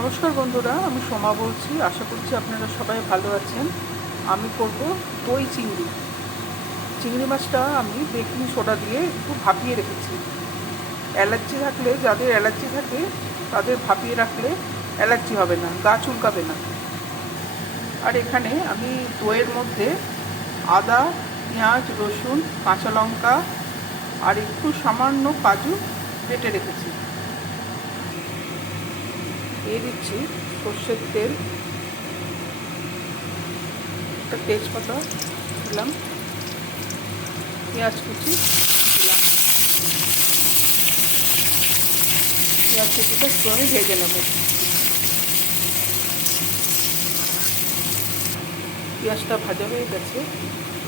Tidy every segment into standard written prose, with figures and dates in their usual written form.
নমস্কার বন্ধুরা, আমি সোমা বলছি। আশা করছি আপনারা সবাই ভালো আছেন। আমি করব দই চিংড়ি। চিংড়ি মাছটা আমি বেকিং সোডা দিয়ে একটু ভাপিয়ে রেখেছি। অ্যালার্জি থাকলে, যাদের অ্যালার্জি থাকে তাদের ভাপিয়ে রাখলে অ্যালার্জি হবে না, গা চুলকাবে না। আর এখানে আমি দইয়ের মধ্যে আদা, পেঁয়াজ, রসুন, কাঁচা লঙ্কা আর একটু সামান্য কাজু বেটে রেখেছি। দিয়ে দিচ্ছি সর্ষের তেল, একটা তেজপাতা দিলাম, পেঁয়াজ কুচি দিলাম। পেঁয়াজ কুচিটা একটু আমি ভেজে নেব। পেঁয়াজটা ভাজা হয়ে গেছে,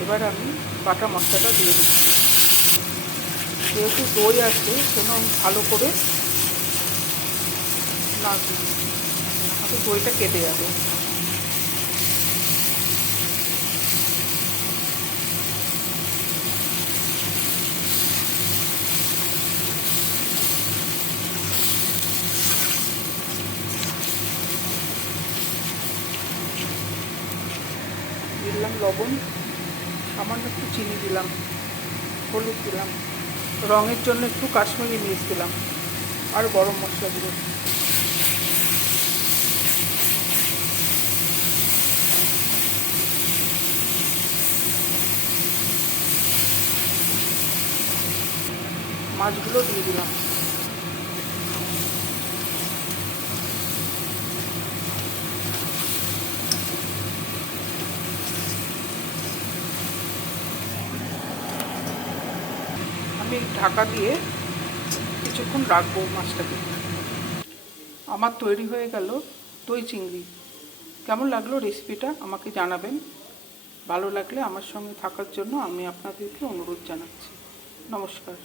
এবার আমি বাটা মশলাটা দিয়ে দিচ্ছি। যেহেতু দই আছে সেজন্য আমি ভালো করে নাড়ব, তাতে দইটা কেটে যাবে। দিলাম লবণ, সামান্য একটু চিনি দিলাম, হলুদ দিলাম, রঙের জন্য একটু কাশ্মীরি মির্চ দিলাম, আর গরম মশলা দিলাম। মাছগুলো দিয়ে দিলাম। আমি ঢাকা দিয়ে কিছুক্ষণ রাখবো মাছটাকে। আমার তৈরি হয়ে গেল দই চিংড়ি। কেমন লাগলো রেসিপিটা আমাকে জানাবেন। ভালো লাগলে আমার সঙ্গে থাকার জন্য আমি আপনাদেরকে অনুরোধ জানাচ্ছি। নমস্কার।